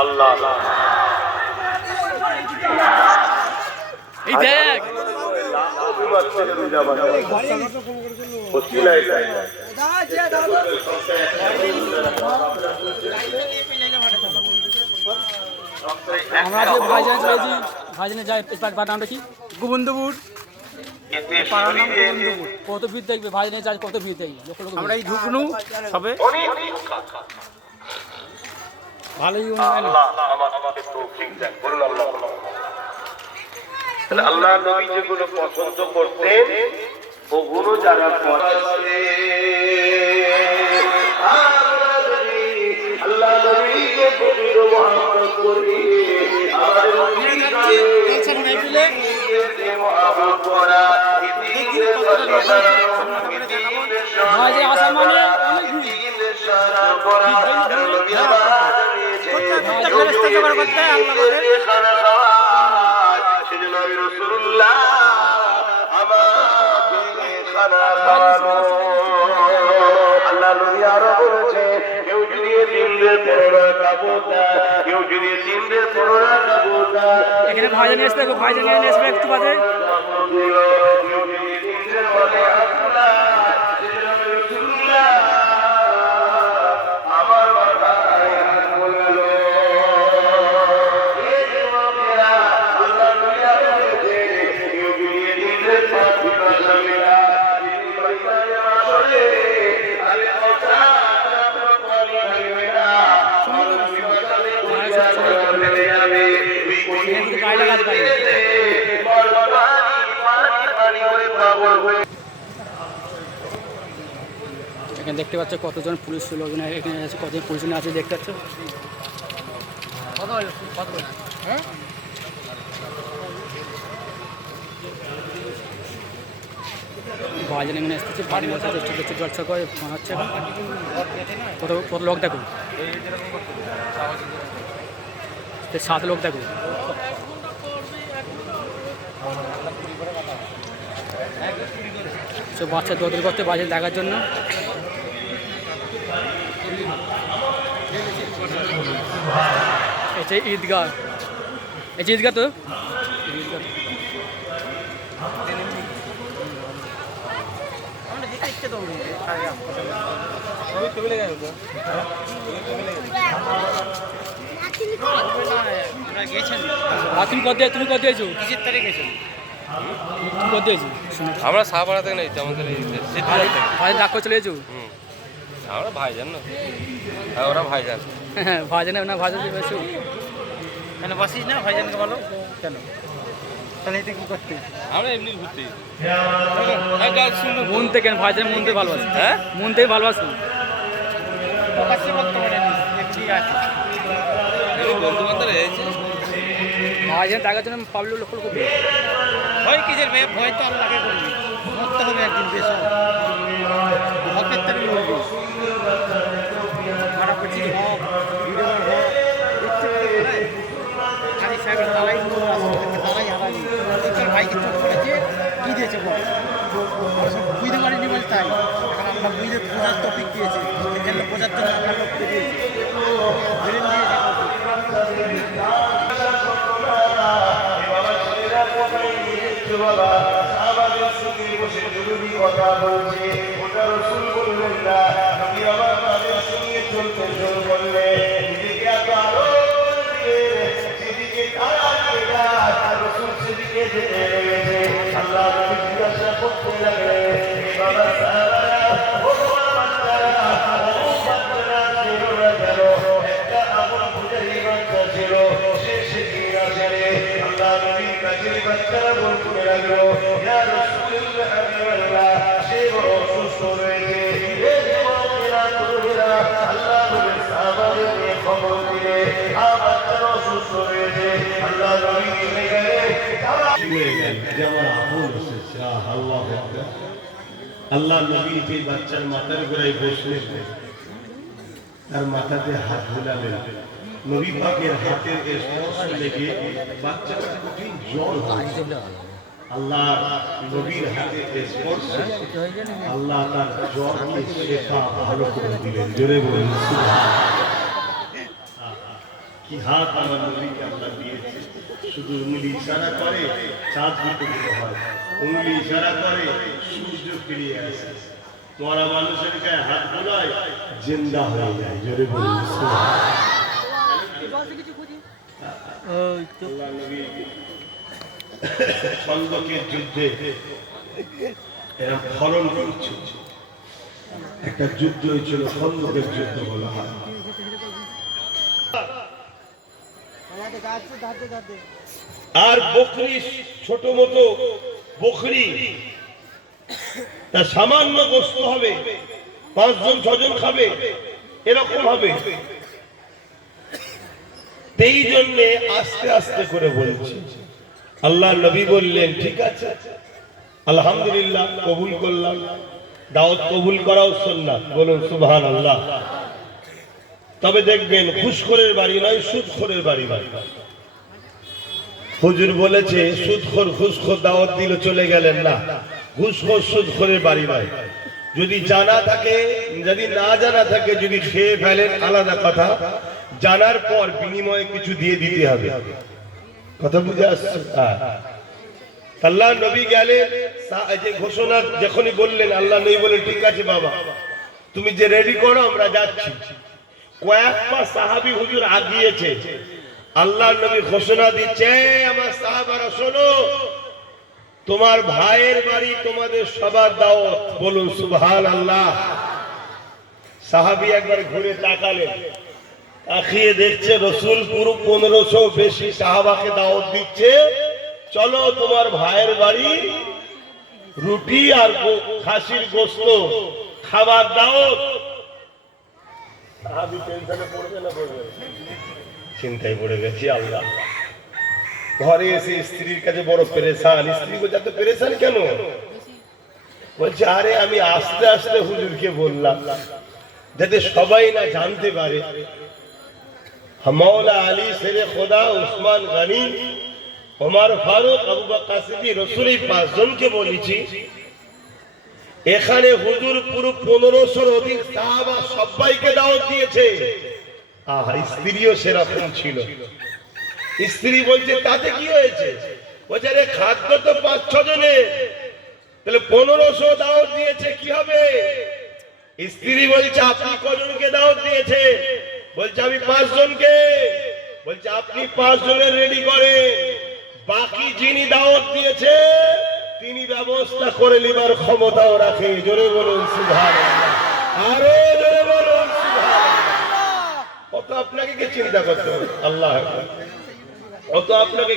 আল্লাহ। এই দেখ। মুশকিল আছে আমরা যে ভাইজান চলেছি ভাইজানে যাই পাড়ার নামটা কি গোবিন্দপুর পাড়ার নাম গোবিন্দপুর। কত ভিড় দেখবে ভাইজানে যাই কত ভিড় দেখবে। আমরা এই ঢুকনু সবে। ভালোই আল্লাহ নবী যেগুলো পছন্দ করতেন ওগুলো যারা আল্লাহ নবীকে করি আমাদের করে আল্লাহ আরও বলেছে, কেউ যদি দিনের কাবুতা, কেউ যদি দিনের পনেরো কাবুতা, এখানে ভাইজানে আসবে ভাইজানে আসবে একটু বাদে। এখানে দেখতে পাচ্ছ কতজন পুলিশ লোকজন এখানে আছে, কতজন পুলিশ আছে দেখতে পাচ্ছ? ভাইজান এখানে এসেছে বাড়ি বসে আছে, একটু জলসা করে এখন। কত কত লোক দেখো? সাত লোক দেখো। সব বাচ্চা দৌড় করতে বাজে দেখার জন্য। যে ঈদগাহ। এই যে ঈদগাহ তো? তুমি কত তুমি কত দিয়েছ? তারিখ গেছো। আমরা সাহাপাড়া থেকে নেই আমাদের এই সিদ্ধিবাদ থেকে। ভাই ডাক করে চলে আমরা ভাইজান না। হ্যাঁ ওরা ভাইজান। হ্যাঁ ভাজনে না ভাজনে বেশি কেন বসিস না ভাইজানকে বলো? কেন? তাহলে এটা কি করতে? আমরা এমনি ঘুরতে হ্যাঁ মন থেকে ভাজনে মন থেকে ভালোবাসি। হ্যাঁ? মন থেকে ভালোবাসি। প্রকাশ্যে বলতে আছে। বন্ধু বান্ধব ভাজনে দেখার জন্য পাবলিক লোক খুব ভিড়। ভয় কিসের ভাই ভয় তো আল্লাহকে করবি। মরতে হবে একদিন বেশ। হকের লড়বি মারাপিটির হক ভিডিওর হক করে করে খালি সাহেবের দালাই দালাই হারালি তোর ভাইকে চোট করেছে কী দিয়েছে বল? বুঝতে পারিনি বল তাই। এখন আমরা বুঝতে বোঝার টপিক দিয়েছে। এখানে বোঝার জন্য আমরা দিয়েছি। বাবা আমাদের সঙ্গে বসে জরুরি কথা বলছে ওটা রসুল বললেন না আমি আবার তাদের সঙ্গে চলতে শুরু করলে এদিকে এত আরও সেদিকে তারা রসুল সেদিকে যেতে যে আমার আপন এসেছে আল্লাহ আল্লাহ নবী যে বাচ্চার মাথার গোড়ায় বসলেন, তার মাথাতে হাত বুলালেন নবী পাকের হাতের স্পর্শ লেগে বাচ্চাটা কঠিন জ্বর আল্লাহ নবীর হাতে স্পর্শ আল্লাহ তার জ্বরকে শেফা ভালো করে দিলেন। জোরে বলেন কি হাত আমার নবীকে আল্লাহ দিয়েছে। শুধু উঙ্গলি ইশারা করে, চাঁদ দুটো হয়। উঙ্গলি ইশারা করে, সূর্য ফিরিয়ে আসে। মরা মানুষের গায়ে হাত বোলায়, জিন্দা হয়ে যায়। জোরে বলুন একটা যুদ্ধ হয়েছিল খন্দকের যুদ্ধ বলা হয়। আর বকরি ছোট মতো বকরি। তা সামান্য গোস্ত হবে, পাঁচজন, ছজন খাবে, এরকম হবে। এই জন্যে আস্তে আস্তে করে বলছি। আল্লাহ নবী বললেন, ঠিক আছে, আলহামদুলিল্লাহ, কবুল করলাম। দাওয়াত কবুল করাও সুন্নাত। বলুন সুবহান আল্লাহ তবে দেখবেন, ঘুষখোরের বাড়ি নয়, সুদখোরের বাড়ি নয়। হুজুর বলেছে, সুদখোর ঘুষখোর দাওয়াত দিল, চলে গেলেন না। ঘুষখোর সুদখোরের বাড়ি নয়। যদি জানা থাকে, যদি না জানা থাকে, যদি খেয়ে ফেলেন, আলাদা কথা। জানার পর বিনিময়ে কিছু দিয়ে দিতে হবে। কথা বুঝে আসছে হ্যাঁ। আল্লাহ নবী এই যে ঘোষণা, যখনই বললেন, আল্লাহ নবী বলে ঠিক আছে বাবা, তুমি যে রেডি করো, আমরা যাচ্ছি। তোমার ভাইয়ের বাড়ি তোমাদের সবার দাও বলুন আল্লাহ সাহাবি একবার ঘুরে তাকালেন। তাকিয়ে দেখছে রসুল পুরো পনেরোশো বেশি সাহাবাকে দাওয়াত দিচ্ছে। চলো, তোমার ভাইয়ের বাড়ি রুটি আর খাসির গোস্ত, খাবার দাওয়াত। চিন্তায় পড়ে গেছি, আল্লাহ। ঘরে এসে স্ত্রীর কাছে বড় পেরেশান। স্ত্রী বলছে, এত পেরেশান কেন? বলছে, আরে, আমি আস্তে আস্তে হুজুরকে বললাম, যাতে সবাই না জানতে পারে। মৌলা আলী শেরে খোদা, উসমান গানি, ওমর ফারুক, আবু রসুল এই পাঁচজনকে বলেছি এখানে হুজুর পুরো পনেরোশোর অধিক সাহাবা সবাইকে দাওয়াত দিয়েছে। আহ, স্ত্রীও সেরকম ছিল। স্ত্রী বলছে, তাতে কি হয়েছে? বলছে রে খাদ্য তো পাঁচ ছ জনের তাহলে পনেরোশো দাওয়াত দিয়েছে, কি হবে? স্ত্রী বলছে, আপনি কজনকে দাওয়াত দিয়েছে বলছে, আমি পাঁচ জনকে বলছে, আপনি পাঁচ জনের রেডি করে বাকি যিনি দাওয়াত দিয়েছে তিনি ব্যবস্থা করে নিবার ক্ষমতাও রাখে। জোরে বলুন সুধার আরও জোরে বলুন। অত আপনাকে কে চিন্তা করতে হবে? আল্লাহ অত আপনাকে